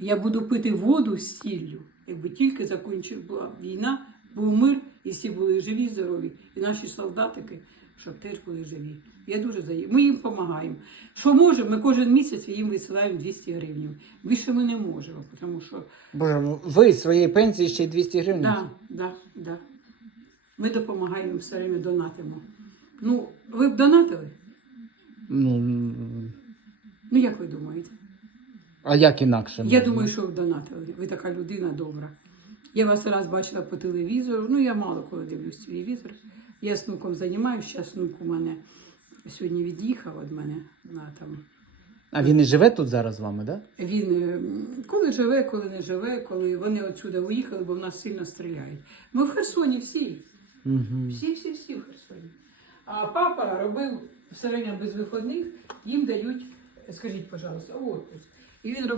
Я буду пити воду з сіллю, якби тільки закінчив була війна, був мир, і всі були живі, здорові, і наші солдатики, щоб теж були живі. Я дуже за. Ми їм допомагаємо. Що можемо, ми кожен місяць їм висилаємо 200 гривень. Більше ми не можемо, тому що Боже, ви з своєї пенсії ще й 200 гривень? да, да, да. ми допомагаємо все время донатимо. Ну, ви б донатили? Ну, Ну як ви думаєте? А як інакше? Я можна? думаю, що ви донатили. Ви така людина добра. Я вас раз бачила по телевізору. Ну, я мало коли дивлюсь телевізор. Я з внуком займаюся. Зараз внук у мене сьогодні від'їхав від мене на там. А він і живе тут зараз з вами, так? Да? Він е, коли живе, коли не живе, коли вони отсюди уїхали, бо в нас сильно стріляють. Ми в Херсоні всі. Угу. Всі, всі, всі в Херсоні. А папа робив все время без виходних, їм дають, скажіть, пожалуйста, отпуск. І він